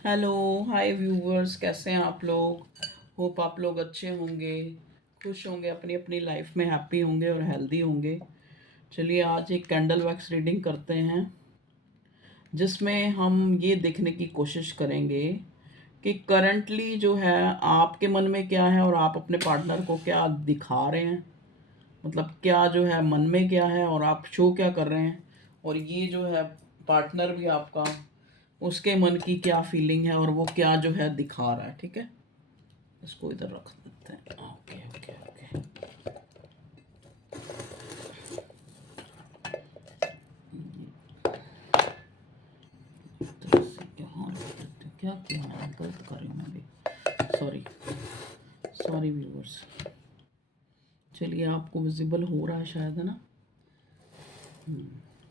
Hello, हाय viewers, कैसे हैं आप लोग। होप आप लोग अच्छे होंगे, खुश होंगे, अपनी अपनी लाइफ में हैप्पी होंगे और हेल्दी होंगे। चलिए आज एक कैंडल वैक्स रीडिंग करते हैं, जिसमें हम ये देखने की कोशिश करेंगे कि करंटली जो है आपके मन में क्या है और आप अपने पार्टनर को क्या दिखा रहे हैं। मतलब क्या जो है मन में क्या है और आप शो क्या कर रहे हैं, और ये जो है पार्टनर भी आपका, उसके मन की क्या फीलिंग है और वो क्या जो है दिखा रहा है। ठीक है, इसको इधर रख देते हैं। Okay okay okay. इधर से यहाँ रख देते हैं। क्या किया मैंने, गलत कर रही हूँ मैं भी। Sorry sorry viewers. चलिए, आपको विजिबल हो रहा है शायद, है ना।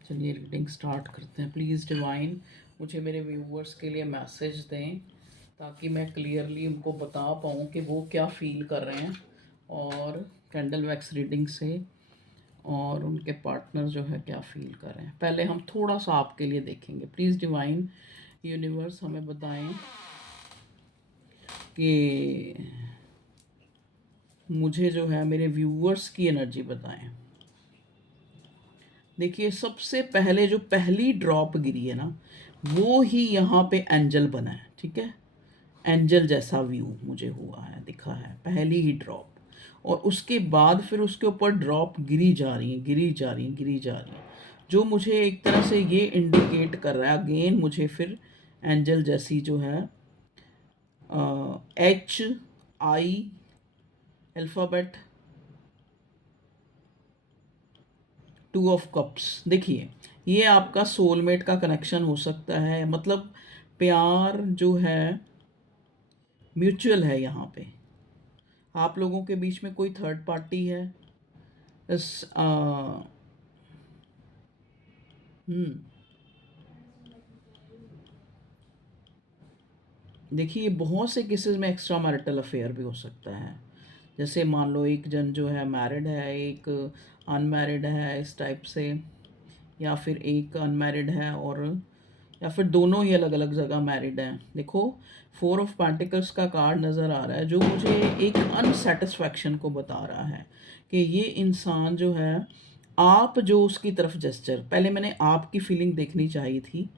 चलिए रीडिंग स्टार्ट करते हैं। प्लीज़ डिवाइन मुझे मेरे व्यूअर्स के लिए मैसेज दें, ताकि मैं क्लियरली उनको बता पाऊँ कि वो क्या फील कर रहे हैं, और कैंडल वैक्स रीडिंग से, और उनके पार्टनर जो है क्या फील कर रहे हैं। पहले हम थोड़ा सा आपके लिए देखेंगे। प्लीज़ डिवाइन यूनिवर्स हमें बताएं कि मुझे जो है मेरे व्यूअर्स की एनर्जी बताएं। देखिए, सबसे पहले जो पहली ड्रॉप गिरी है ना, वो ही यहाँ पे एंजल बना है। ठीक है, एंजल जैसा व्यू मुझे हुआ है, दिखा है पहली ही ड्रॉप। और उसके बाद फिर उसके ऊपर ड्रॉप गिरी जा रही है, गिरी जा रही है, गिरी जा रही है, जो मुझे एक तरह से ये इंडिकेट कर रहा है अगेन मुझे फिर एंजल जैसी जो है H I alphabet 2 of cups. देखिए, ये आपका सोलमेट का कनेक्शन हो सकता है। मतलब प्यार जो है म्यूचुअल है यहाँ पे। आप लोगों के बीच में कोई थर्ड पार्टी है। इस हम्म देखिए, बहुत से केसेस में एक्स्ट्रा मैरिटल अफेयर भी हो सकता है। जैसे मान लो एक जन जो है मैरिड है, एक अनमैरिड है, इस टाइप से। या फिर एक अनमैरिड है, और या फिर दोनों ही अलग अलग जगह मैरिड हैं। देखो, 4 ऑफ पेंटिकल्स का कार्ड नज़र आ रहा है, जो मुझे एक अनसेटिस्फैक्शन को बता रहा है कि ये इंसान जो है, आप जो उसकी तरफ जेस्चर, पहले मैंने आपकी फीलिंग देखनी चाहिए थी,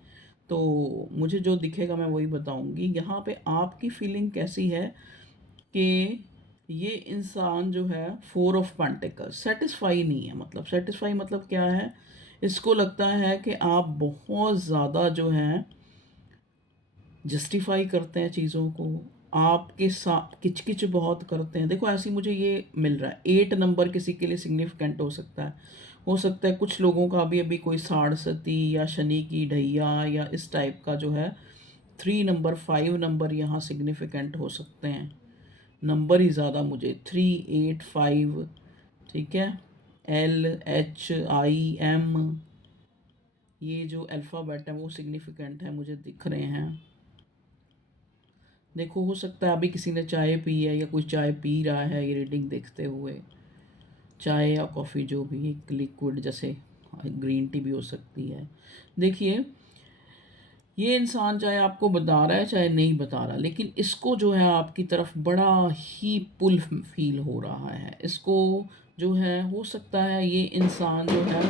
तो मुझे जो दिखेगा मैं वही बताऊंगी। यहाँ पे आपकी फीलिंग कैसी है कि ये इंसान जो है 4 ऑफ पेंटिकल्स सेटिस्फाई नहीं है। मतलब सेटिस्फाई मतलब क्या है, इसको लगता है कि आप बहुत ज़्यादा जो है जस्टिफाई करते हैं चीज़ों को, आपके साथ किचकिच बहुत करते हैं। देखो, ऐसी मुझे ये मिल रहा है। 8 नंबर किसी के लिए सिग्निफिकेंट हो सकता है। हो सकता है कुछ लोगों का अभी अभी कोई साढ़सती या शनि की ढैया या इस टाइप का जो है 3 नंबर 5 नंबर यहाँ सिग्निफिकेंट हो सकते हैं। नंबर ही ज़्यादा मुझे 3 8 5। ठीक है, LHIM, ये जो अल्फ़ाबेट है वो सिग्निफिकेंट है मुझे दिख रहे हैं। देखो, हो सकता है अभी किसी ने चाय पी है या कोई चाय पी रहा है ये रीडिंग देखते हुए। चाय या कॉफ़ी, जो भी एक लिक्विड जैसे ग्रीन टी भी हो सकती है। देखिए, ये इंसान चाहे आपको बता रहा है चाहे नहीं बता रहा, लेकिन इसको जो है आपकी तरफ बड़ा ही पुल फील हो रहा है। इसको जो है, हो सकता है ये इंसान जो है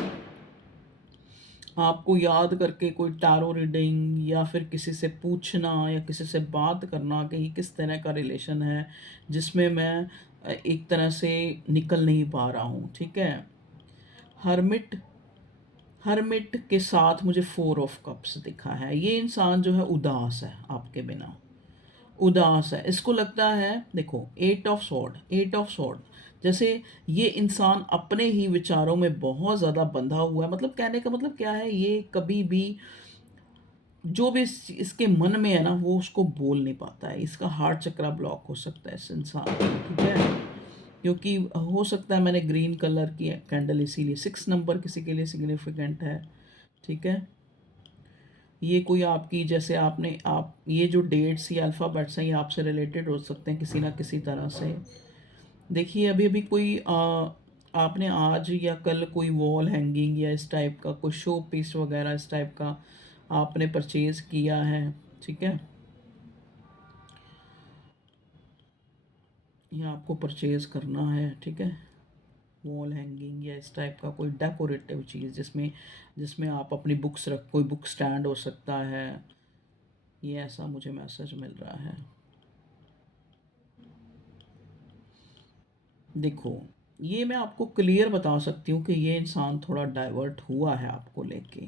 आपको याद करके कोई टैरो रीडिंग या फिर किसी से पूछना या किसी से बात करना कि ये किस तरह का रिलेशन है जिसमें मैं एक तरह से निकल नहीं पा रहा हूँ। ठीक है, हर्मिट, हर्मिट के साथ मुझे 4 ऑफ कप्स दिखा है। ये इंसान जो है उदास है आपके बिना, उदास है। इसको लगता है, देखो 8 ऑफ सॉर्ड, 8 ऑफ सॉर्ड, जैसे ये इंसान अपने ही विचारों में बहुत ज़्यादा बंधा हुआ है। मतलब कहने का मतलब क्या है, ये कभी भी जो भी इसके मन में है ना, वो उसको बोल नहीं पाता है। इसका हार्ट चक्रा ब्लॉक हो सकता है इस इंसान का। ठीक है, क्योंकि हो सकता है मैंने ग्रीन कलर की कैंडल, इसीलिए 6 नंबर किसी के लिए सिग्निफिकेंट है। ठीक है, ये कोई आपकी, जैसे आपने आप ये जो डेट्स या अल्फ़ाबेट्स हैं, ये आपसे रिलेटेड हो सकते हैं किसी ना किसी तरह से। देखिए, अभी अभी कोई आपने आज या कल कोई वॉल हैंगिंग या इस टाइप का कोई शो पीस वगैरह इस टाइप का आपने परचेज़ किया है। ठीक है, ये आपको परचेज़ करना है, ठीक है? वॉल हैंगिंग या इस टाइप का कोई डेकोरेटिव चीज़ जिसमें जिसमें आप अपनी बुक्स रख, कोई बुक स्टैंड हो सकता है। ये ऐसा मुझे मैसेज मिल रहा है। देखो, ये मैं आपको क्लियर बता सकती हूँ कि ये इंसान थोड़ा डाइवर्ट हुआ है आपको लेके।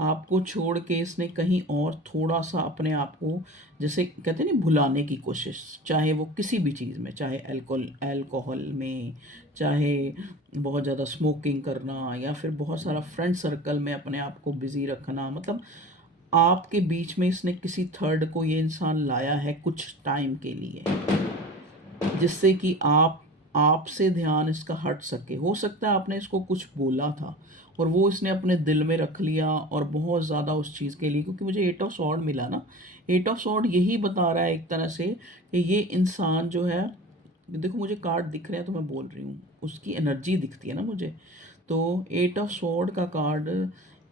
आपको छोड़ के इसने कहीं और थोड़ा-सा अपने आप को, जैसे कहते हैं ना, भुलाने की कोशिश, चाहे वो किसी भी चीज़ में, चाहे अल्कोहल अल्कोहल में, चाहे बहुत ज़्यादा स्मोकिंग करना, या फिर बहुत सारा फ्रेंड सर्कल में अपने आप को बिज़ी रखना। मतलब आपके बीच में इसने किसी थर्ड को, ये इंसान लाया है कुछ टाइम के लिए, जिससे कि आपसे ध्यान इसका हट सके। हो सकता है आपने इसको कुछ बोला था और वो इसने अपने दिल में रख लिया, और बहुत ज़्यादा उस चीज़ के लिए, क्योंकि मुझे 8 ऑफ सॉर्ड मिला ना, 8 ऑफ सॉर्ड यही बता रहा है एक तरह से कि ये इंसान जो है, देखो मुझे कार्ड दिख रहे हैं तो मैं बोल रही हूँ, उसकी एनर्जी दिखती है ना मुझे। तो 8 ऑफ सॉर्ड का कार्ड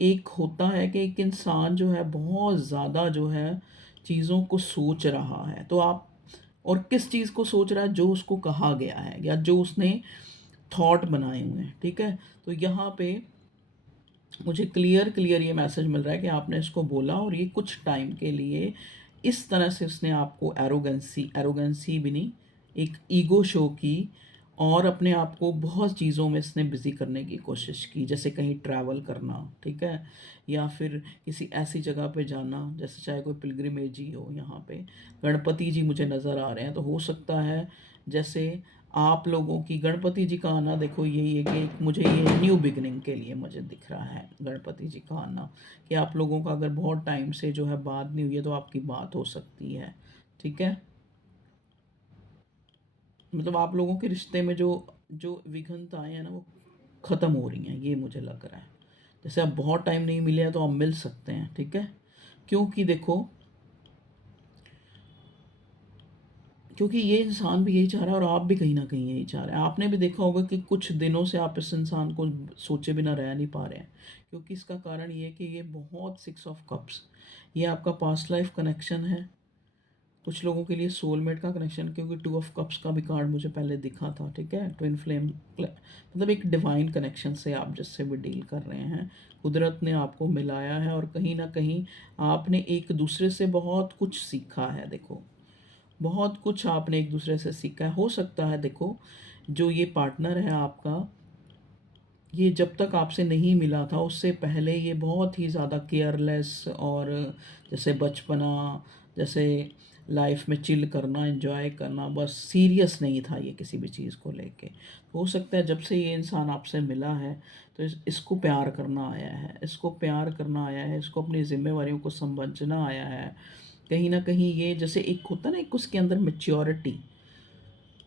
एक होता है कि एक इंसान जो है बहुत ज़्यादा जो है चीज़ों को सोच रहा है। तो आप, और किस चीज़ को सोच रहा है, जो उसको कहा गया है या जो उसने थॉट बनाए हुए हैं, ठीक है? तो यहाँ पे मुझे क्लियर क्लियर ये मैसेज मिल रहा है कि आपने इसको बोला, और ये कुछ टाइम के लिए इस तरह से उसने आपको एरोगेंसी एरोगेंसी भी नहीं, एक ईगो शो की, और अपने आप को बहुत चीज़ों में इसने बिज़ी करने की कोशिश की, जैसे कहीं ट्रैवल करना, ठीक है? या फिर किसी ऐसी जगह पे जाना, जैसे चाहे कोई पिलग्रिमेज ही हो। यहाँ पे गणपति जी मुझे नज़र आ रहे हैं, तो हो सकता है जैसे आप लोगों की गणपति जी का आना, देखो यही है कि मुझे ये न्यू बिगिनिंग के लिए मुझे दिख रहा है गणपति जी का आना, कि आप लोगों का अगर बहुत टाइम से जो है बात नहीं हुई है तो आपकी बात हो सकती है, ठीक है? मतलब आप लोगों के रिश्ते में जो जो विघ्नताएं हैं ना, वो ख़त्म हो रही हैं, ये मुझे लग रहा है। जैसे आप बहुत टाइम नहीं मिले हैं तो आप मिल सकते हैं, ठीक है? क्योंकि देखो, क्योंकि ये इंसान भी यही चाह रहा है और आप भी कहीं न कहीं यही चाह रहे हैं। आपने भी देखा होगा कि कुछ दिनों से आप इस इंसान को सोचे बिना रह नहीं पा रहे हैं। क्योंकि इसका कारण ये है कि ये बहुत 6 ऑफ कप्स, ये आपका पास्ट लाइफ कनेक्शन है। कुछ लोगों के लिए सोलमेट का कनेक्शन, क्योंकि 2 ऑफ कप्स का भी कार्ड मुझे पहले दिखा था, ठीक है? ट्विन फ्लेम मतलब एक डिवाइन कनेक्शन से आप जिससे भी डील कर रहे हैं। कुदरत ने आपको मिलाया है और कहीं न कहीं आपने एक दूसरे से बहुत कुछ सीखा है, देखो। बहुत कुछ आपने एक दूसरे से सीखा है। हो सकता है देखो, जो ये पार्टनर है आपका, ये जब तक आपसे नहीं मिला था उससे पहले ये बहुत ही ज़्यादा केयरलेस, और जैसे बचपना, जैसे लाइफ में चिल करना, एंजॉय करना, बस सीरियस नहीं था ये किसी भी चीज़ को लेके। हो सकता है जब से ये इंसान आपसे मिला है तो इसको प्यार करना आया है, इसको प्यार करना आया है, इसको अपनी जिम्मेवारियों को समझना आया है। कहीं ना कहीं ये जैसे एक होता है ना, एक उसके अंदर मेच्योरिटी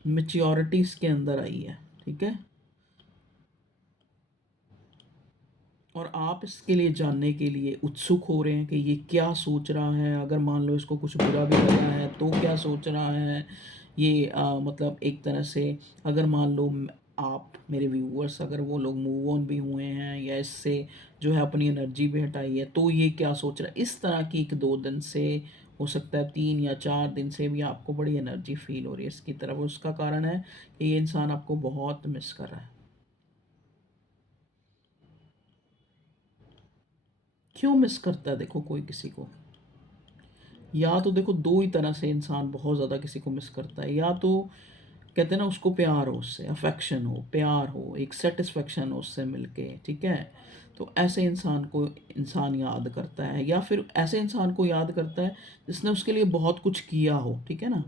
मेच्योरिटी इसके अंदर आई है, ठीक है? और आप इसके लिए जानने के लिए उत्सुक हो रहे हैं कि ये क्या सोच रहा है, अगर मान लो इसको कुछ बुरा भी लगा है तो क्या सोच रहा है ये, मतलब एक तरह से, अगर मान लो आप मेरे व्यूअर्स, अगर वो लोग मूव ऑन भी हुए हैं या इससे जो है अपनी एनर्जी भी हटाई है, तो ये क्या सोच रहा है, इस तरह की एक 2 दिन से, हो सकता है 3 या 4 दिन से भी आपको बड़ी एनर्जी फील हो रही है इसकी तरफ। उसका कारण है कि ये इंसान आपको बहुत मिस कर रहा है। क्यों मिस करता है देखो कोई किसी को, या तो देखो दो ही तरह से इंसान बहुत ज़्यादा किसी को मिस करता है। या तो कहते हैं ना, उसको प्यार हो, उससे अफेक्शन हो, प्यार हो, एक सेटिस्फेक्शन हो उससे मिलके, ठीक है? तो ऐसे इंसान को इंसान याद करता है, या फिर ऐसे इंसान को याद करता है जिसने उसके लिए बहुत कुछ किया हो, ठीक है ना?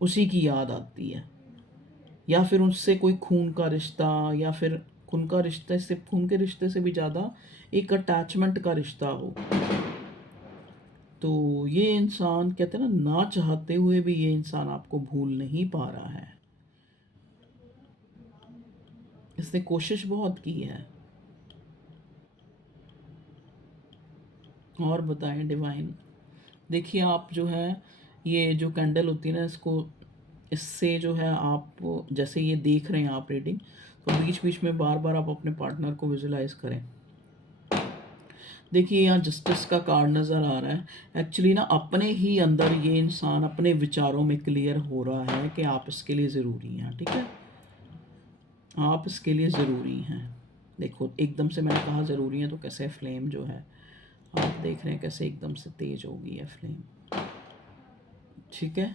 उसी की याद आती है। या फिर उससे कोई खून का रिश्ता, या फिर खून का रिश्ते से, खून के रिश्ते से भी ज़्यादा एक अटैचमेंट का रिश्ता हो। तो ये इंसान, कहते हैं ना, ना चाहते हुए भी ये इंसान आपको भूल नहीं पा रहा है। इसने कोशिश बहुत की है। और बताएं डिवाइन, देखिए आप जो है, ये जो कैंडल होती है ना, इसको, इससे जो है आप जैसे ये देख रहे हैं आप रीडिंग, तो बीच बीच में बार बार आप अपने पार्टनर को विजुलाइज करें। देखिए यहाँ जस्टिस का कार्ड नज़र आ रहा है। एक्चुअली ना अपने ही अंदर ये इंसान अपने विचारों में क्लियर हो रहा है कि आप इसके लिए ज़रूरी हैं, ठीक है? आप इसके लिए ज़रूरी हैं। देखो एकदम से मैंने कहा ज़रूरी है तो कैसे फ्लेम जो है आप देख रहे हैं कैसे एकदम से तेज हो गई है फ्लेम, ठीक है?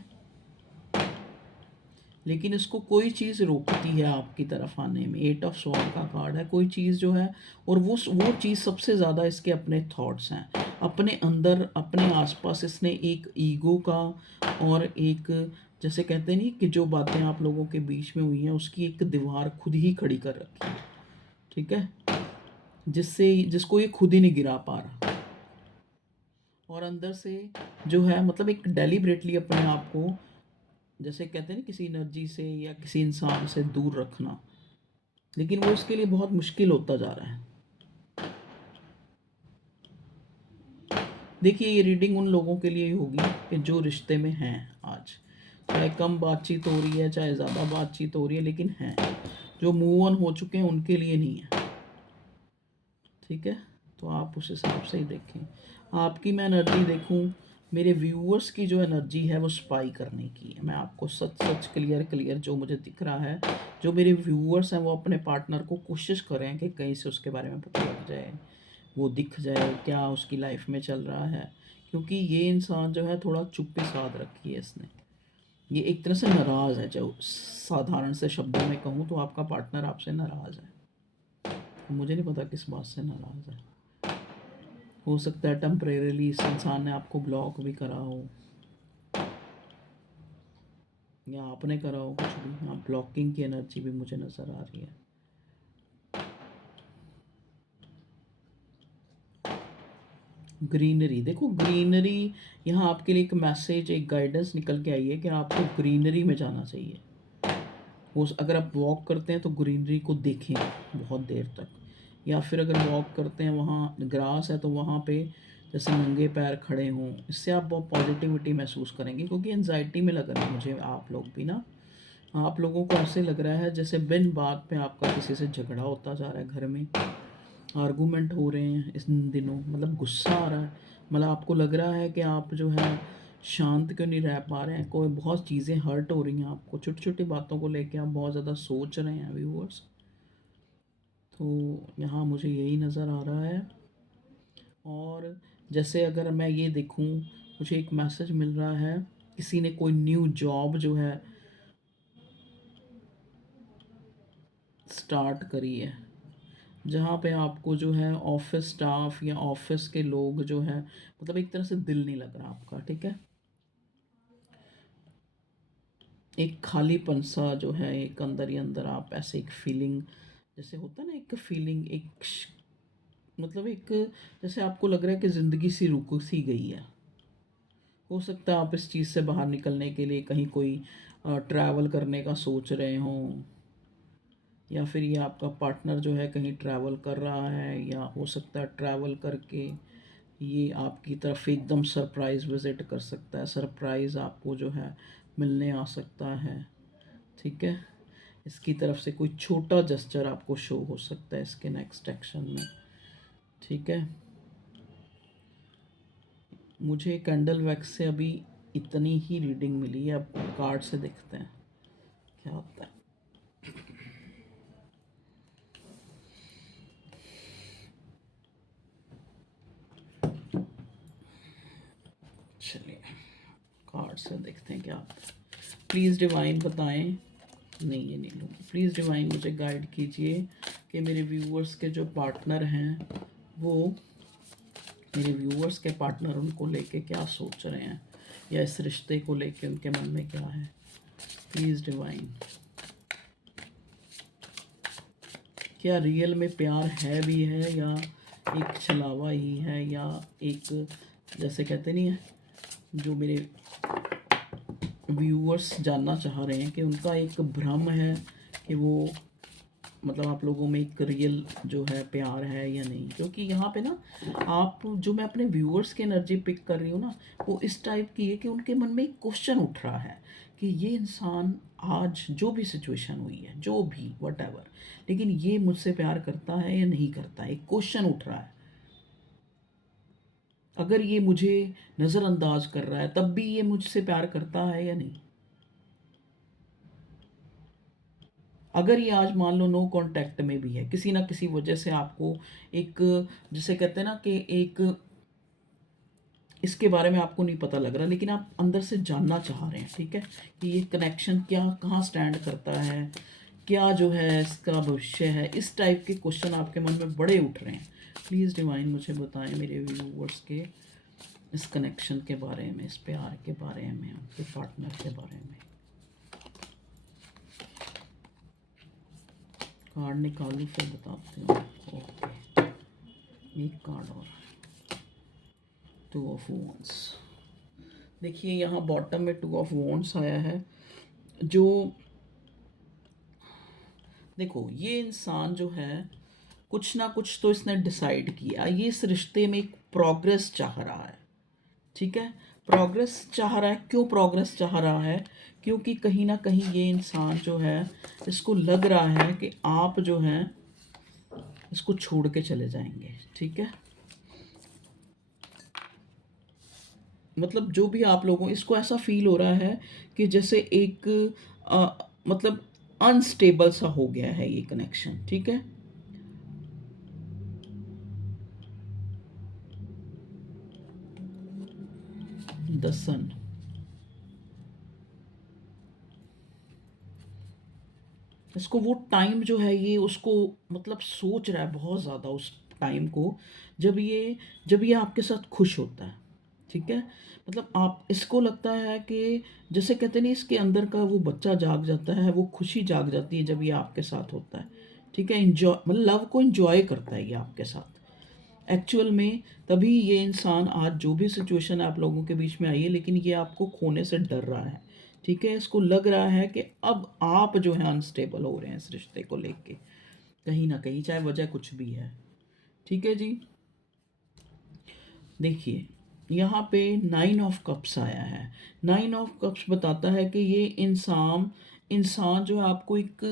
लेकिन इसको कोई चीज़ रोकती है आपकी तरफ आने में। 8 ऑफ स्वॉर्ड का कार्ड है, कोई चीज़ जो है, और वो चीज़ सबसे ज़्यादा इसके अपने थॉट्स हैं, अपने अंदर अपने आसपास इसने एक ईगो का और एक, जैसे कहते नहीं कि जो बातें आप लोगों के बीच में हुई हैं उसकी एक दीवार खुद ही खड़ी कर रखी है, ठीक है? जिसको ये खुद ही नहीं गिरा पा रहा, और अंदर से जो है मतलब एक डेलिबरेटली अपने आप को, जैसे कहते हैं ना किसी एनर्जी से या किसी इंसान से दूर रखना, लेकिन वो इसके लिए बहुत मुश्किल होता जा रहा है। देखिए ये रीडिंग उन लोगों के लिए होगी कि जो रिश्ते में हैं आज, चाहे कम बातचीत हो रही है चाहे ज़्यादा बातचीत हो रही है, लेकिन हैं। जो मूव ऑन हो चुके हैं उनके लिए नहीं है, ठीक है? तो आप उस हिसाब से ही देखें। आपकी मैं एनर्जी देखूं, मेरे व्यूअर्स की जो एनर्जी है वो स्पाई करने की है। मैं आपको सच सच क्लियर क्लियर जो मुझे दिख रहा है, जो मेरे व्यूअर्स हैं वो अपने पार्टनर को कोशिश करें कि कहीं से उसके बारे में पता लग जाए, वो दिख जाए क्या उसकी लाइफ में चल रहा है, क्योंकि ये इंसान जो है थोड़ा चुप्पी साध रखी है इसने। ये एक तरह से नाराज़ है, जो साधारण से शब्दों में कहूँ तो आपका पार्टनर आपसे नाराज़ है। मुझे नहीं पता किस बात से नाराज़ है। हो सकता है टेम्परेरीली इस इंसान ने आपको ब्लॉक भी करा हो, या आपने करा हो कुछ भी। हाँ, ब्लॉकिंग की एनर्जी भी मुझे नज़र आ रही है। ग्रीनरी, देखो ग्रीनरी, यहाँ आपके लिए एक मैसेज एक गाइडेंस निकल के आई है कि आपको ग्रीनरी में जाना चाहिए। वो अगर आप वॉक करते हैं तो ग्रीनरी को देखें बहुत देर तक, या फिर अगर वॉक करते हैं वहाँ ग्रास है तो वहाँ पे जैसे नंगे पैर खड़े हों, इससे आप बहुत पॉजिटिविटी महसूस करेंगे, क्योंकि एनजाइटी में लग रहा है मुझे आप लोग भी ना, आप लोगों को ऐसे लग रहा है जैसे बिन बात पे आपका किसी से झगड़ा होता जा रहा है, घर में आर्गूमेंट हो रहे हैं इस दिनों, मतलब गुस्सा आ रहा है, मतलब आपको लग रहा है कि आप जो है शांत क्यों नहीं रह पा रहे हैं, कोई बहुत चीज़ें हर्ट हो रही हैं आपको, छोटी छोटी बातों को लेके आप बहुत ज़्यादा सोच रहे हैं व्यूअर्स। तो यहाँ मुझे यही नज़र आ रहा है। और जैसे अगर मैं ये देखूँ, मुझे एक मैसेज मिल रहा है किसी ने कोई न्यू जॉब जो है स्टार्ट करी है, जहाँ पे आपको जो है ऑफिस स्टाफ या ऑफिस के लोग जो है, मतलब एक तरह से दिल नहीं लग रहा आपका, ठीक है? एक खालीपन सा जो है एक अंदर ही अंदर, आप ऐसे एक फीलिंग, जैसे होता है ना एक फीलिंग, मतलब एक, जैसे आपको लग रहा है कि ज़िंदगी सी रुक सी गई है। हो सकता है आप इस चीज़ से बाहर निकलने के लिए कहीं कोई ट्रैवल करने का सोच रहे हों, या फिर ये आपका पार्टनर जो है कहीं ट्रैवल कर रहा है, या हो सकता है ट्रैवल करके ये आपकी तरफ एकदम सरप्राइज़ विज़िट कर सकता है, सरप्राइज़ आपको जो है मिलने आ सकता है, ठीक है? इसकी तरफ से कोई छोटा जेस्चर आपको शो हो सकता है इसके नेक्स्ट एक्शन में, ठीक है? मुझे कैंडल वैक्स से अभी इतनी ही रीडिंग मिली है, अब कार्ड से देखते हैं क्या होता है। चलिए कार्ड से देखते हैं क्या होता है। प्लीज़ डिवाइन बताएं, नहीं ये नहीं लूँगी। प्लीज़ डिवाइन मुझे गाइड कीजिए कि मेरे व्यूअर्स के जो पार्टनर हैं वो, मेरे व्यूअर्स के पार्टनर उनको लेके क्या सोच रहे हैं, या इस रिश्ते को लेके उनके मन में क्या है। प्लीज़ डिवाइन, क्या रियल में प्यार है भी है, या एक छलावा ही है, या एक, जैसे कहते नहीं है, जो मेरे व्यूअर्स जानना चाह रहे हैं कि उनका एक भ्रम है कि वो, मतलब आप लोगों में एक रियल जो है प्यार है या नहीं। क्योंकि यहाँ पे ना आप, जो मैं अपने व्यूअर्स की एनर्जी पिक कर रही हूँ ना, वो इस टाइप की है कि उनके मन में एक क्वेश्चन उठ रहा है कि ये इंसान आज जो भी सिचुएशन हुई है, जो भी वट एवर, लेकिन ये मुझसे प्यार करता है या नहीं करता है, एक क्वेश्चन उठ रहा है। अगर ये मुझे नज़रअंदाज कर रहा है तब भी ये मुझसे प्यार करता है या नहीं? अगर ये आज मान लो नो कांटेक्ट में भी है, किसी ना किसी वजह से आपको एक, जिसे कहते हैं ना कि एक, इसके बारे में आपको नहीं पता लग रहा लेकिन आप अंदर से जानना चाह रहे हैं, ठीक है, कि ये कनेक्शन क्या कहाँ स्टैंड करता है, क्या जो है इसका भविष्य है, इस टाइप के क्वेश्चन आपके मन में बड़े उठ रहे हैं। प्लीज़ डिवाइन मुझे बताएं मेरे व्यूवर्स के इस कनेक्शन के बारे में, इस प्यार के बारे में, आपके पार्टनर के बारे में। कार्ड निकालूं फिर बताते हैं आपको। ओके, एक कार्ड और, 2 ऑफ वॉन्ड्स। देखिए यहाँ बॉटम में 2 ऑफ वॉन्ड्स आया है। जो देखो ये इंसान जो है कुछ ना कुछ तो इसने डिसाइड किया, ये इस रिश्ते में एक प्रोग्रेस चाह रहा है, ठीक है, प्रोग्रेस चाह रहा है। क्यों प्रोग्रेस चाह रहा है? क्योंकि कहीं ना कहीं ये इंसान जो है इसको लग रहा है कि आप जो हैं इसको छोड़ के चले जाएंगे, ठीक है। मतलब जो भी आप लोगों, इसको ऐसा फील हो रहा है कि जैसे एक मतलब अनस्टेबल सा हो गया है ये कनेक्शन, ठीक है। द सन, इसको वो टाइम जो है ये उसको मतलब सोच रहा है बहुत ज़्यादा उस टाइम को, जब ये आपके साथ खुश होता है, ठीक है। मतलब आप, इसको लगता है कि जैसे कहते नहीं इसके अंदर का वो बच्चा जाग जाता है, वो खुशी जाग जाती है जब ये आपके साथ होता है, ठीक है। इंजॉय, मतलब लव को इंजॉय करता है ये आपके साथ एक्चुअल में। तभी ये इंसान आज जो भी सिचुएशन आप लोगों के बीच में आई है, लेकिन ये आपको खोने से डर रहा है, ठीक है। इसको लग रहा है कि अब आप जो है अनस्टेबल हो रहे हैं इस रिश्ते को लेके, कहीं ना कहीं, चाहे वजह कुछ भी है, ठीक है जी। देखिए यहाँ पे 9 ऑफ कप्स आया है। 9 ऑफ कप्स बताता है कि ये इंसान इंसान जो है आपको एक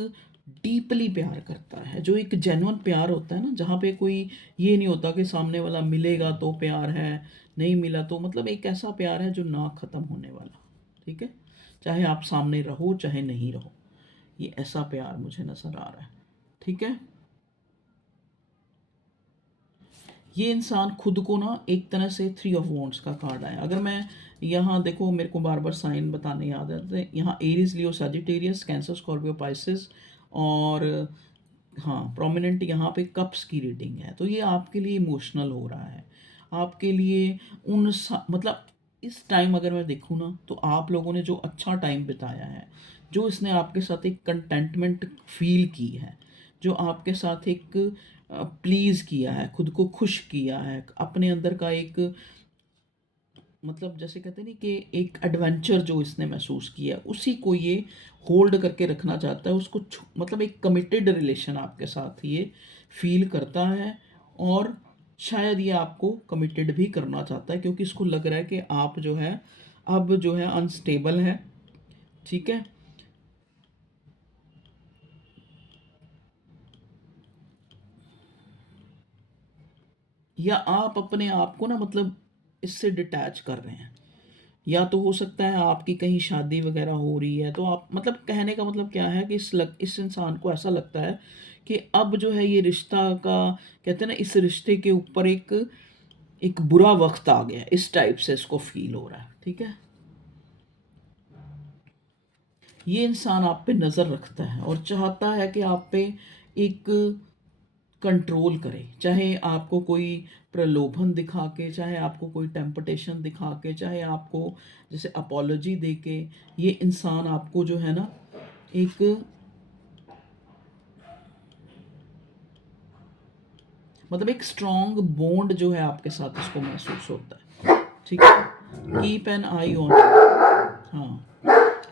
डीपली प्यार करता है, जो एक जेन्युइन प्यार होता है ना, जहाँ पे कोई ये नहीं होता कि सामने वाला मिलेगा तो प्यार है, नहीं मिला तो, मतलब एक ऐसा प्यार है जो ना ख़त्म होने वाला, ठीक है। चाहे आप सामने रहो चाहे नहीं रहो, ये ऐसा प्यार मुझे नज़र आ रहा है, ठीक है। ये इंसान खुद को ना एक तरह से 3 ऑफ वॉन्ड्स का कार्ड आया। अगर मैं यहाँ देखो, मेरे को बार बार साइन बताने याद आते हैं, यहाँ एरीज, लियो, सजिटेरियस, कैंसर, स्कॉर्पियो, पाइसिस, और हाँ प्रोमिनेंट यहाँ पे कप्स की रीडिंग है। तो ये आपके लिए इमोशनल हो रहा है, आपके लिए मतलब इस टाइम अगर मैं देखूँ ना तो आप लोगों ने जो अच्छा टाइम बिताया है, जो इसने आपके साथ एक कंटेंटमेंट फील की है, जो आपके साथ एक प्लीज़ किया है, खुद को खुश किया है, अपने अंदर का एक, मतलब जैसे कहते नहीं कि एक एडवेंचर जो इसने महसूस किया, उसी को ये होल्ड करके रखना चाहता है, उसको मतलब एक कमिटेड रिलेशन आपके साथ ये फील करता है। और शायद ये आपको कमिटेड भी करना चाहता है, क्योंकि इसको लग रहा है कि आप जो है अब जो है अनस्टेबल है, ठीक है। या आप अपने आप को ना मतलब इससे डिटैच कर रहे हैं, या तो हो सकता है आपकी कहीं शादी वगैरह हो रही है, तो आप, मतलब कहने का मतलब क्या है कि इस इंसान को ऐसा लगता है कि अब जो है ये रिश्ता का, कहते हैं ना, इस रिश्ते के ऊपर एक एक बुरा वक्त आ गया है, इस टाइप से इसको फील हो रहा है, ठीक है। ये इंसान आप पे नज़र रखता है और चाहता है कि आप पे एक कंट्रोल करे, चाहे आपको कोई प्रलोभन दिखा के, चाहे आपको कोई टेम्पटेशन दिखा के, चाहे आपको जैसे अपॉलोजी दे के, ये इंसान आपको जो है ना एक, मतलब एक स्ट्रॉन्ग बॉन्ड जो है आपके साथ इसको महसूस होता है, ठीक है। कीप एन आई ऑन, हाँ,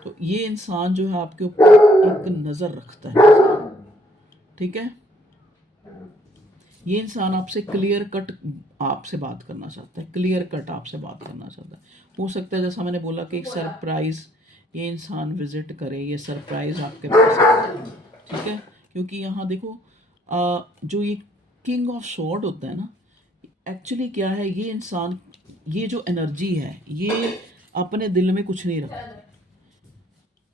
तो ये इंसान जो है आपके ऊपर एक नज़र रखता है, ठीक है। ये इंसान आपसे क्लियर कट आपसे बात करना चाहता है, क्लियर कट आपसे बात करना चाहता है। हो सकता है जैसा मैंने बोला कि एक सरप्राइज़ ये इंसान विजिट करे, ये सरप्राइज़ आपके पास आ जाए, ठीक है। क्योंकि यहाँ देखो जो ये किंग ऑफ स्वॉर्ड होता है ना, एक्चुअली क्या है, ये इंसान, ये जो एनर्जी है, ये अपने दिल में कुछ नहीं रखती।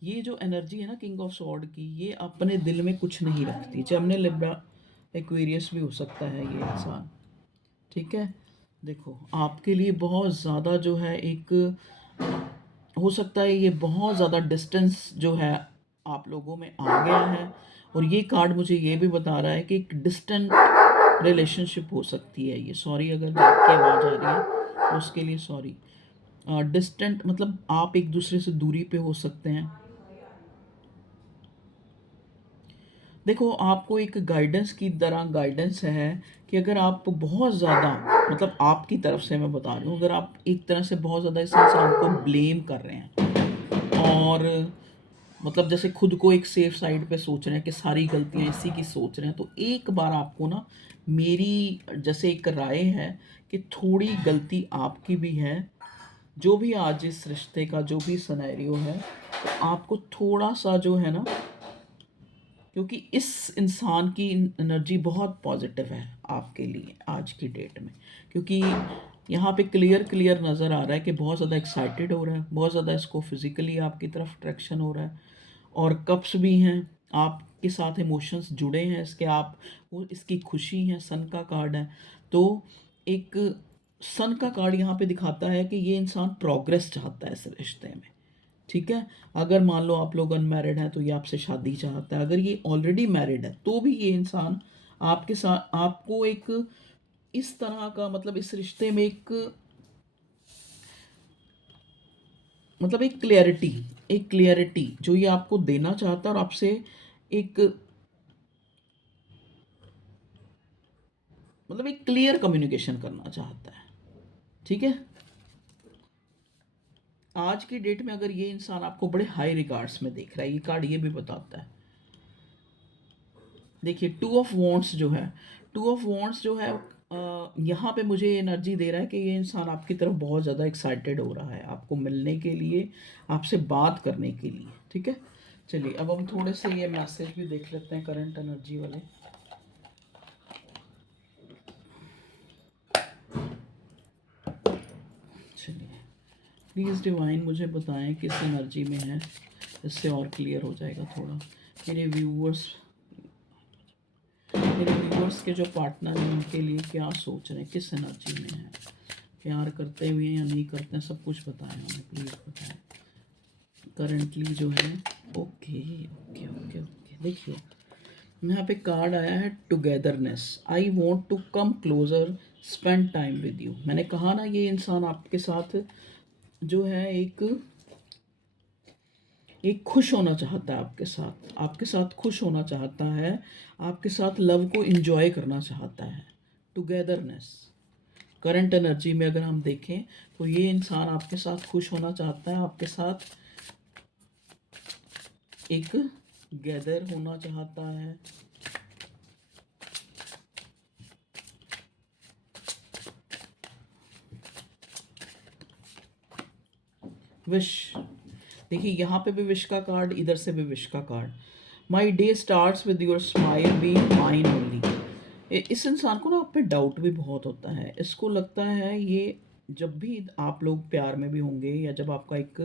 ये जो एनर्जी है ना किंग ऑफ सॉर्ड की, ये अपने दिल में कुछ नहीं रखती। जमने लिब्रा एक्वेरियस भी हो सकता है ये इंसान, ठीक है। देखो आपके लिए बहुत ज़्यादा जो है एक, हो सकता है ये बहुत ज़्यादा डिस्टेंस जो है आप लोगों में आ गया है। और ये कार्ड मुझे ये भी बता रहा है कि एक डिस्टेंट रिलेशनशिप हो सकती है ये। सॉरी अगर बैक की आवाज़ आ रही है तो उसके लिए सॉरी। डिस्टेंट मतलब आप एक दूसरे से दूरी पे हो सकते हैं। देखो आपको एक गाइडेंस की तरह गाइडेंस है कि अगर आप बहुत ज़्यादा, मतलब आपकी तरफ से मैं बता रही हूँ, अगर आप एक तरह से बहुत ज़्यादा इस इंसान को ब्लेम कर रहे हैं और मतलब जैसे खुद को एक सेफ साइड पे सोच रहे हैं कि सारी गलतियाँ इसी की सोच रहे हैं, तो एक बार आपको ना, मेरी जैसे एक राय है कि थोड़ी गलती आपकी भी है। जो भी आज इस रिश्ते का जो भी सिनेरियो है, तो आपको थोड़ा सा जो है ना, क्योंकि इस इंसान की एनर्जी बहुत पॉजिटिव है आपके लिए आज की डेट में। क्योंकि यहाँ पे क्लियर क्लियर नज़र आ रहा है कि बहुत ज़्यादा एक्साइटेड हो रहा है, बहुत ज़्यादा इसको फिजिकली आपकी तरफ अट्रैक्शन हो रहा है। और कप्स भी हैं, आपके साथ इमोशंस जुड़े हैं इसके, आप वो इसकी खुशी है। सन का कार्ड है, तो एक सन का कार्ड यहाँ पे दिखाता है कि ये इंसान प्रोग्रेस चाहता है इस रिश्ते में, ठीक है। अगर मान लो आप लोग अनमैरिड हैं तो ये आपसे शादी चाहता है। अगर ये ऑलरेडी मैरिड है तो भी ये इंसान आपके साथ, आपको एक इस तरह का, मतलब इस रिश्ते में एक, मतलब एक क्लियरिटी जो ये आपको देना चाहता है और आपसे एक, मतलब एक क्लियर कम्युनिकेशन करना चाहता है, ठीक है। आज की डेट में अगर ये इंसान आपको बड़े हाई रिगार्ड्स में देख रहा है, ये कार्ड ये भी बताता है। देखिए टू ऑफ वॉन्ट्स जो है, टू ऑफ वॉन्ट्स जो है यहाँ पे मुझे एनर्जी दे रहा है कि ये इंसान आपकी तरफ बहुत ज़्यादा एक्साइटेड हो रहा है आपको मिलने के लिए, आपसे बात करने के लिए, ठीक है। चलिए अब हम थोड़े से ये मैसेज भी देख लेते हैं करंट एनर्जी वाले। चलिए प्लीज़ डिवाइन मुझे बताएं किस एनर्जी में है, इससे और क्लियर हो जाएगा थोड़ा। मेरे व्यूअर्स, मेरे व्यूअर्स के जो पार्टनर हैं उनके लिए क्या सोच रहे हैं, किस एनर्जी में है, प्यार करते हुए या नहीं करते हैं, सब कुछ बताएं हमें, प्लीज़ बताएं करंटली जो है। ओके ओके ओके ओके, देखिए यहाँ पे कार्ड आया है togetherness. I want to come closer, spend time with you. मैंने कहा ना ये इंसान आपके साथ जो है एक खुश होना चाहता है आपके साथ खुश होना चाहता है, आपके साथ लव को इंजॉय करना चाहता है। टुगेदरनेस करंट एनर्जी में अगर हम देखें तो ये इंसान आपके साथ खुश होना चाहता है, आपके साथ एक गैदर होना चाहता है। विश, देखिए यहाँ पे भी विश का कार्ड, इधर से भी विश का card. My day starts with your smile be mine only. इस इंसान को ना आप पे डाउट भी बहुत होता है। इसको लगता है ये जब भी आप लोग प्यार में भी होंगे या जब आपका एक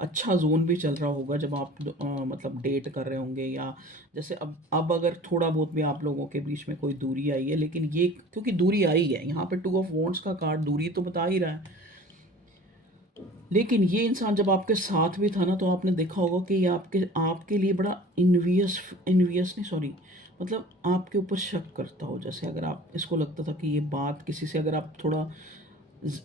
अच्छा जोन भी चल रहा होगा, जब आप मतलब डेट कर रहे होंगे, या जैसे अब अगर थोड़ा बहुत भी आप लोगों के बीच में कोई दूरी आई है, लेकिन ये क्योंकि दूरी आई है, यहाँ पे टू ऑफ वॉन्ट्स का कार्ड दूरी तो बता ही रहा है। लेकिन ये इंसान जब आपके साथ भी था ना, तो आपने देखा होगा कि ये आपके आपके लिए बड़ा इन्वियस नहीं, सॉरी, मतलब आपके ऊपर शक करता हो। जैसे अगर आप, इसको लगता था कि ये बात किसी से, अगर आप थोड़ा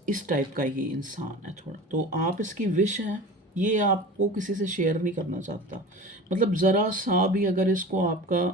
इस टाइप का ये इंसान है थोड़ा, तो आप इसकी विश है, ये आपको किसी से शेयर नहीं करना चाहता। मतलब ज़रा सा भी अगर इसको आपका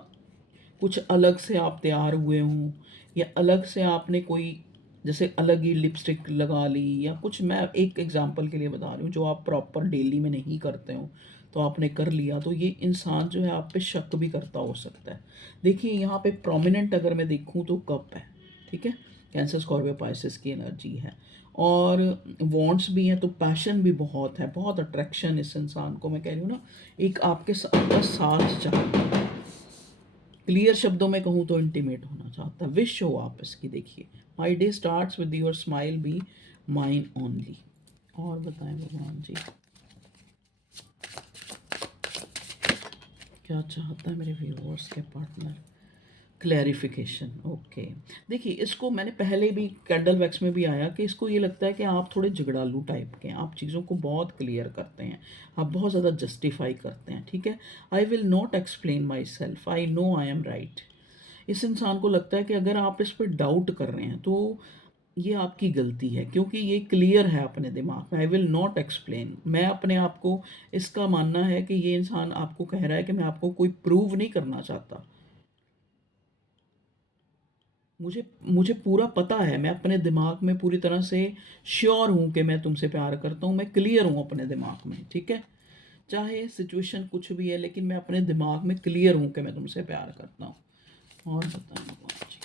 कुछ अलग से आप तैयार हुए हों, या अलग से आपने कोई जैसे अलग ही लिपस्टिक लगा ली या कुछ, मैं एक एग्जांपल के लिए बता रही हूँ, जो आप प्रॉपर डेली में नहीं करते हो तो आपने कर लिया, तो ये इंसान जो है आप पे शक भी करता हो सकता है। देखिए यहाँ पे प्रोमिनेंट अगर मैं देखूँ तो कप है, ठीक है, कैंसर स्कॉर्पियो पाइसेस की एनर्जी है, और वॉन्ट्स भी हैं, तो पैशन भी बहुत है, बहुत अट्रैक्शन इस इंसान को, मैं कह रही हूँ ना, एक आपका साथ चाहिए, क्लियर शब्दों में कहूँ तो इंटीमेट होना चाहता है। विश हो आप इसकी, देखिए, my day starts with your smile be mine only. और बताएं भगवान जी क्या चाहता है मेरे व्यूअर्स के पार्टनर। Clarification, okay. देखिए, इसको मैंने पहले भी कैंडल वैक्स में भी आया कि इसको ये लगता है कि आप थोड़े झगड़ालू टाइप के हैं, आप चीज़ों को बहुत क्लियर करते हैं, आप बहुत ज़्यादा जस्टिफाई करते हैं, ठीक है। I will not explain my self, I know I am right. इस इंसान को लगता है कि अगर आप इस पर डाउट कर रहे हैं तो ये आपकी गलती है, क्योंकि ये क्लियर है अपने दिमाग में। आई विल नॉट एक्सप्लेन, मैं अपने आप को, इसका मानना है कि ये इंसान आपको कह रहा है कि मैं आपको कोई प्रूव नहीं करना चाहता। मुझे मुझे पूरा पता है, मैं अपने दिमाग में पूरी तरह से श्योर हूँ कि मैं तुमसे प्यार करता हूँ, मैं क्लियर हूँ अपने दिमाग में, ठीक है। चाहे सिचुएशन कुछ भी है, लेकिन मैं अपने दिमाग में क्लियर हूँ कि मैं तुमसे प्यार करता हूँ। और बताएं भगवान जी,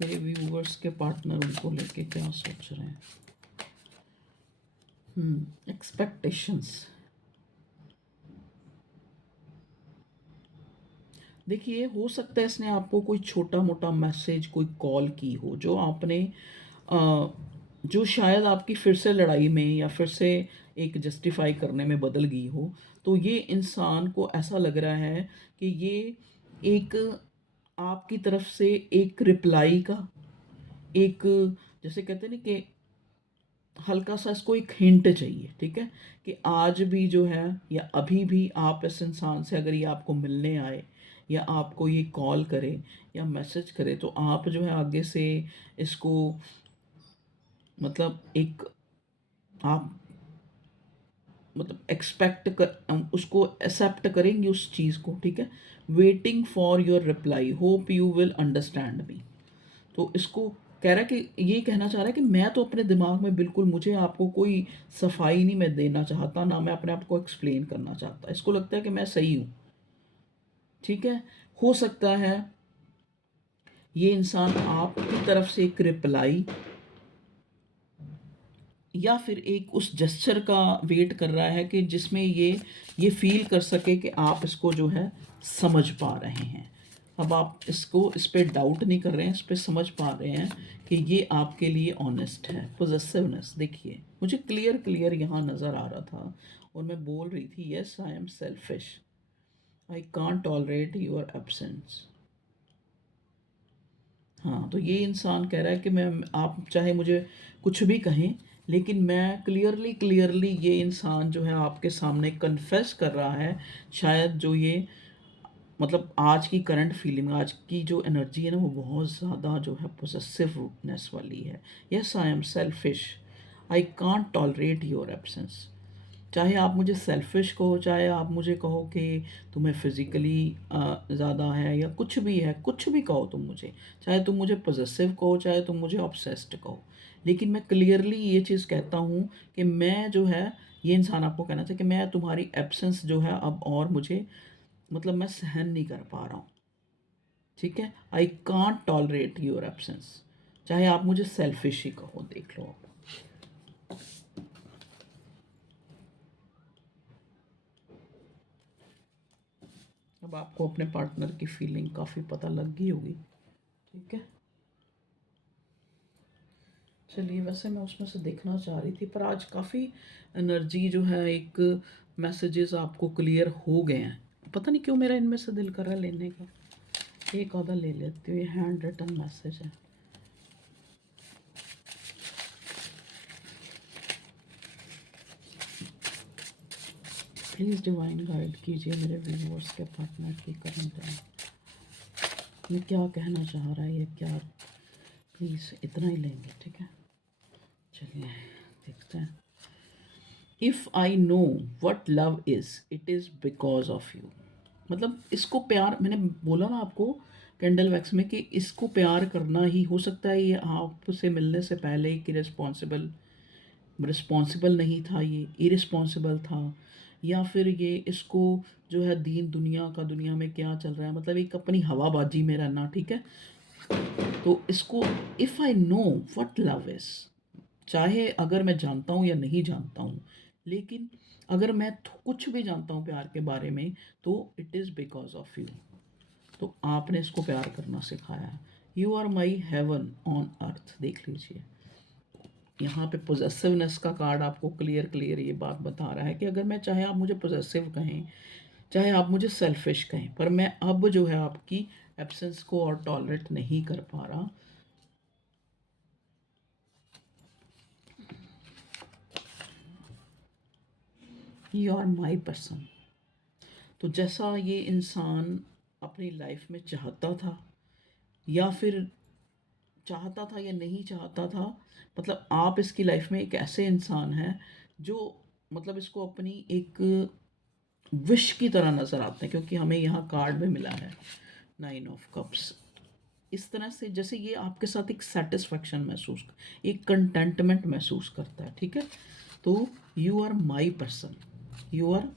मेरे व्यूवर्स के पार्टनर उनको लेके क्या सोच रहे हैं। एक्सपेक्टेशंस। देखिए, हो सकता है इसने आपको कोई छोटा मोटा मैसेज, कोई कॉल की हो जो आपने अ, जो शायद आपकी फिर से लड़ाई में या फिर से एक जस्टिफाई करने में बदल गई हो। तो ये इंसान को ऐसा लग रहा है कि ये एक आपकी तरफ से एक रिप्लाई का एक, जैसे कहते हैं ना कि हल्का सा इसको एक हिंट चाहिए, ठीक है, कि आज भी जो है या अभी भी आप इस इंसान से अगर ये आपको मिलने आए या आपको ये कॉल करे या मैसेज करे, तो आप जो है आगे से इसको, मतलब एक, आप मतलब एक्सपेक्ट कर, उसको एक्सेप्ट करेंगे उस चीज़ को, ठीक है। Waiting for your reply, hope you will understand me. तो इसको कह रहा है कि ये कहना चाह रहा है कि मैं तो अपने दिमाग में बिल्कुल, मुझे आपको कोई सफाई नहीं मैं देना चाहता, ना मैं अपने आप को एक्सप्लेन करना चाहता। इसको लगता है कि मैं सही हूँ, ठीक है। हो सकता है ये इंसान आपकी तरफ से एक रिप्लाई या फिर एक उस जेस्चर का वेट कर रहा है कि जिसमें ये फील कर सके कि आप इसको जो है समझ पा रहे हैं। अब आप इसको, इस पे डाउट नहीं कर रहे हैं, इस पे समझ पा रहे हैं कि ये आपके लिए ऑनेस्ट है। पोजेसिवनेस, देखिए, मुझे क्लियर क्लियर यहाँ नज़र आ रहा था और मैं बोल रही थी, yes I am selfish, I can't tolerate your absence. हाँ, तो ये इंसान कह रहा है कि मैं, आप चाहे मुझे कुछ भी कहें, लेकिन मैं क्लियरली क्लियरली ये इंसान जो है आपके सामने कन्फेस कर रहा है, शायद जो ये, मतलब आज की करंट फीलिंग, आज की जो एनर्जी है ना, वो बहुत ज़्यादा जो है पोजेसिवनेस वाली है। Yes I am selfish, I can't tolerate your absence. चाहे आप मुझे सेल्फिश कहो, चाहे आप मुझे कहो कि तुम्हें फिज़िकली ज़्यादा है या कुछ भी है, कुछ भी कहो तुम मुझे, चाहे तुम मुझे पॉसेसिव कहो, चाहे तुम मुझे ऑब्सेस्ड कहो, लेकिन मैं क्लियरली ये चीज़ कहता हूँ कि मैं जो है, ये इंसान आपको कहना चाहिए कि मैं तुम्हारी एब्सेंस जो है अब और मुझे, मतलब मैं सहन नहीं कर पा रहा हूँ, ठीक है। I can't tolerate your absence, चाहे आप मुझे सेल्फिश ही कहो, देख लो आप। अब आपको अपने पार्टनर की फीलिंग काफ़ी पता लग गई होगी, ठीक है। चलिए, वैसे मैं उसमें से देखना चाह रही थी, पर आज काफ़ी एनर्जी जो है, एक मैसेजेस आपको क्लियर हो गए हैं। पता नहीं क्यों मेरा इनमें से दिल कर रहा है लेने का, एक आधा ले लेती हूँ। ये हैंड रिटन मैसेज है। प्लीज़ डिवाइन गाइड कीजिए मेरे व्यूअर्स के पार्टनर की करंट है, ये क्या कहना चाह रहा है, ये क्या। प्लीज़ इतना ही लेंगे, ठीक है। चलिए देखते हैं। If I know what love is, it is because of you. मतलब इसको प्यार, मैंने बोला ना आपको कैंडल वैक्स में कि इसको प्यार करना ही, हो सकता है ये आपसे मिलने से पहले कि रिस्पॉन्सिबल रिस्पॉन्सिबल नहीं था, ये इरिस्पॉन्सिबल था, या फिर ये इसको जो है दीन दुनिया का, दुनिया में क्या चल रहा है, मतलब एक अपनी हवाबाजी में रहना, ठीक है। तो इसको, if I know what love is, चाहे अगर मैं जानता हूँ या नहीं जानता हूँ लेकिन अगर मैं कुछ भी जानता हूँ प्यार के बारे में, तो it is because of you. तो आपने इसको प्यार करना सिखाया है। You are my heaven on earth, देख लीजिए यहाँ पे पोजेसिवनेस का कार्ड आपको क्लियर क्लियर ये बात बता रहा है कि अगर मैं, चाहे आप मुझे पोजेसिव कहें, चाहे आप मुझे सेल्फिश कहें, पर मैं अब जो है आपकी एब्सेंस को और टॉलरेट नहीं कर पा रहा। You are my person. तो जैसा ये इंसान अपनी लाइफ में चाहता था, या फिर चाहता था या नहीं चाहता था, मतलब आप इसकी लाइफ में एक ऐसे इंसान हैं जो, मतलब इसको अपनी एक विश की तरह नज़र आते हैं, क्योंकि हमें यहाँ कार्ड में मिला है 9 ऑफ कप्स। इस तरह से जैसे ये आपके साथ एक सेटिस्फेक्शन महसूस, एक कंटेंटमेंट महसूस करता है, ठीक है। तो you are my person, you are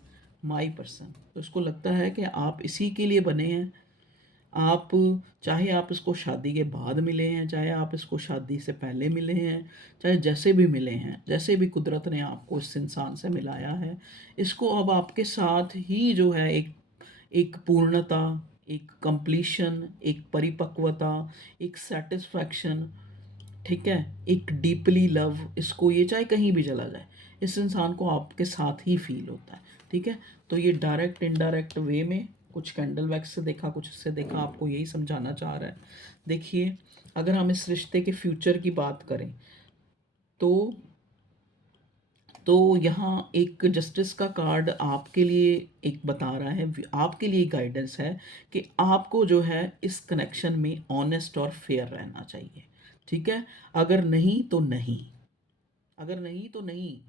my person. तो इसको लगता है कि आप इसी के लिए बने हैं। आप, चाहे आप इसको शादी के बाद मिले हैं, चाहे आप इसको शादी से पहले मिले हैं, चाहे जैसे भी मिले हैं, जैसे भी कुदरत ने आपको इस इंसान से मिलाया है, इसको अब आपके साथ ही जो है एक एक पूर्णता, एक कंप्लीशन, एक परिपक्वता, एक सेटिस्फैक्शन, ठीक है, एक डीपली लव, इसको ये चाहे कहीं भी चला जाए, इस इंसान को आपके साथ ही फील होता है, ठीक है। तो ये डायरेक्ट इनडायरेक्ट वे में कुछ कैंडल वैक्स से देखा, कुछ इससे देखा, आपको यही समझाना चाह रहा है। देखिए, अगर हम इस रिश्ते के फ्यूचर की बात करें, तो यहाँ एक जस्टिस का कार्ड आपके लिए एक बता रहा है, आपके लिए गाइडेंस है कि आपको जो है इस कनेक्शन में ऑनेस्ट और फेयर रहना चाहिए, ठीक है। अगर नहीं तो नहीं, अगर नहीं तो नहीं,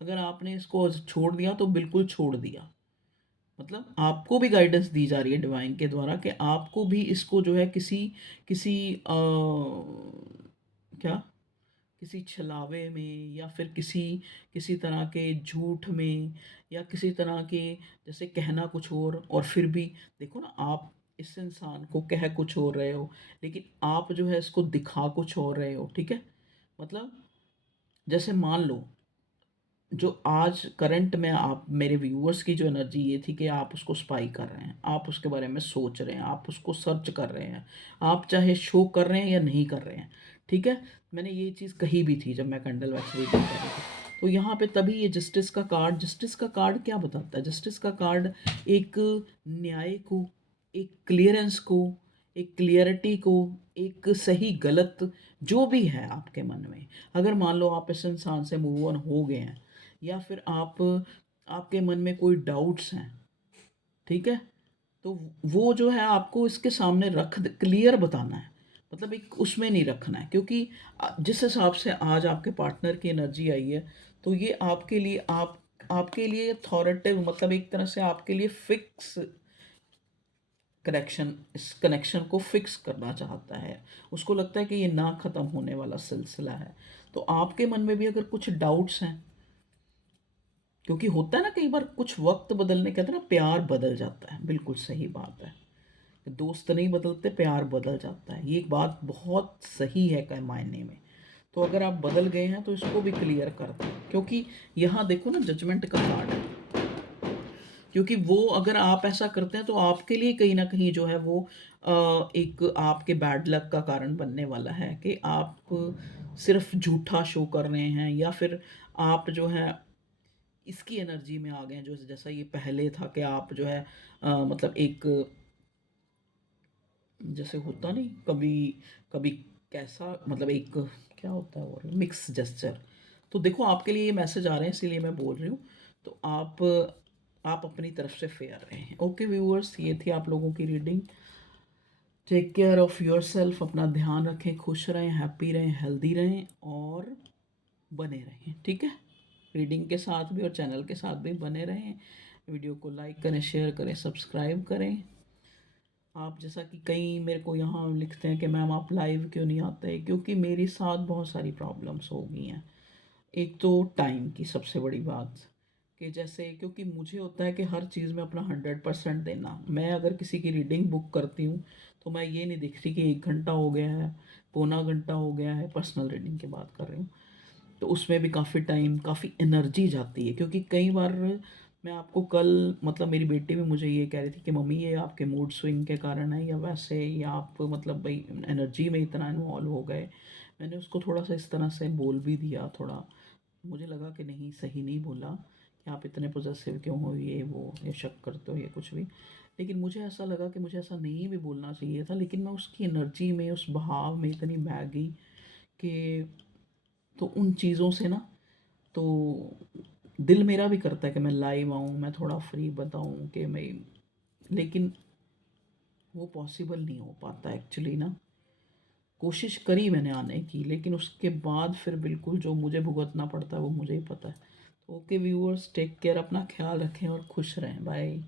अगर आपने इसको छोड़ दिया तो बिल्कुल छोड़ दिया। मतलब आपको भी गाइडेंस दी जा रही है डिवाइन के द्वारा कि आपको भी इसको जो है किसी किसी क्या, किसी छलावे में, या फिर किसी किसी तरह के झूठ में, या किसी तरह के, जैसे कहना कुछ और फिर भी, देखो ना, आप इस इंसान को कह कुछ और रहे हो, लेकिन आप जो है इसको दिखा कुछ और रहे हो, ठीक है। मतलब जैसे मान लो, जो आज करंट में आप, मेरे व्यूअर्स की जो एनर्जी ये थी कि आप उसको स्पाई कर रहे हैं, आप उसके बारे में सोच रहे हैं, आप उसको सर्च कर रहे हैं, आप चाहे शो कर रहे हैं या नहीं कर रहे हैं, ठीक है। मैंने ये चीज़ कही भी थी जब मैं कैंडल वैक्स रीडिंग कर रही थी। तो यहाँ पे तभी ये जस्टिस का कार्ड क्या बताता है? जस्टिस का कार्ड एक न्याय को, एक क्लियरेंस को, एक क्लियरिटी को, एक सही गलत जो भी है आपके मन में, अगर मान लो आप इस इंसान से मूव ऑन हो गए हैं, या फिर आपके मन में कोई डाउट्स हैं, ठीक है, तो वो जो है आपको इसके सामने क्लियर बताना है। मतलब एक उसमें नहीं रखना है, क्योंकि जिस हिसाब से आज आपके पार्टनर की एनर्जी आई है, तो ये आपके लिए, आपके लिए अथॉरिटेटिव, मतलब एक तरह से आपके लिए फिक्स कनेक्शन, इस कनेक्शन को फिक्स करना चाहता है। उसको लगता है कि ये ना ख़त्म होने वाला सिलसिला है। तो आपके मन में भी अगर कुछ डाउट्स हैं, क्योंकि होता है ना कई बार कुछ वक्त बदलने, कहते हैं ना प्यार बदल जाता है, बिल्कुल सही बात है। दोस्त नहीं बदलते, प्यार बदल जाता है, ये एक बात बहुत सही है कई मायने में। तो अगर आप बदल गए हैं तो इसको भी क्लियर कर दें, क्योंकि यहाँ देखो ना, जजमेंट का कार्ड है। क्योंकि वो, अगर आप ऐसा करते हैं तो आपके लिए कहीं ना कहीं जो है वो एक आपके बैड लक का कारण बनने वाला है, कि आप सिर्फ झूठा शो कर रहे हैं, या फिर आप जो है इसकी एनर्जी में आ गए हैं, जो जैसा ये पहले था कि आप जो है मतलब एक, जैसे होता नहीं कभी कभी, कैसा मतलब एक, क्या होता है वो, मिक्स जेस्चर। तो देखो आपके लिए ये मैसेज आ रहे हैं, इसीलिए मैं बोल रही हूँ। तो आप अपनी तरफ से फेयर रहें। ओके व्यूअर्स, ये थी आप लोगों की reading. Take care of yourself, अपना ध्यान रखें, खुश रहें, हैप्पी रहें, हेल्दी रहें और बने रहें, ठीक है। रीडिंग के साथ भी और चैनल के साथ भी बने रहें। वीडियो को लाइक करें, शेयर करें, सब्सक्राइब करें। आप, जैसा कि कई मेरे को यहाँ लिखते हैं कि मैम आप लाइव क्यों नहीं आते, क्योंकि मेरे साथ बहुत सारी प्रॉब्लम्स हो गई हैं। एक तो टाइम की सबसे बड़ी बात, कि जैसे, क्योंकि मुझे होता है कि हर चीज़ में अपना 100% देना। मैं अगर किसी की रीडिंग बुक करती हूँ, तो मैं ये नहीं देखती कि 1 घंटा हो गया है, पौना घंटा हो गया है, पर्सनल रीडिंग की बात कर रही हूँ। तो उसमें भी काफ़ी टाइम, काफ़ी एनर्जी जाती है, क्योंकि कई बार मैं आपको कल मतलब मेरी बेटी भी मुझे ये कह रही थी कि मम्मी ये आपके मूड स्विंग के कारण है या वैसे, या आप मतलब भई एनर्जी में इतना इन्वॉल्व हो गए। मैंने उसको थोड़ा-सा इस तरह से बोल भी दिया थोड़ा, मुझे लगा कि नहीं, सही नहीं बोला कि आप इतने पॉसेसिव क्यों हो, ये वो, या शक करते हो या कुछ भी। लेकिन मुझे ऐसा लगा कि मुझे ऐसा नहीं भी बोलना चाहिए था, लेकिन मैं उसकी एनर्जी में, उस बहाव में इतनी बह गई कि तो उन चीज़ों से ना, तो दिल मेरा भी करता है कि मैं लाइव आऊँ, मैं थोड़ा फ्री बताऊँ कि मैं, लेकिन वो पॉसिबल नहीं हो पाता एक्चुअली ना। कोशिश करी मैंने आने की, लेकिन उसके बाद फिर बिल्कुल जो मुझे भुगतना पड़ता है वो मुझे ही पता है। तो ओके व्यूअर्स, टेक केयर, अपना ख्याल रखें और खुश रहें। बाय।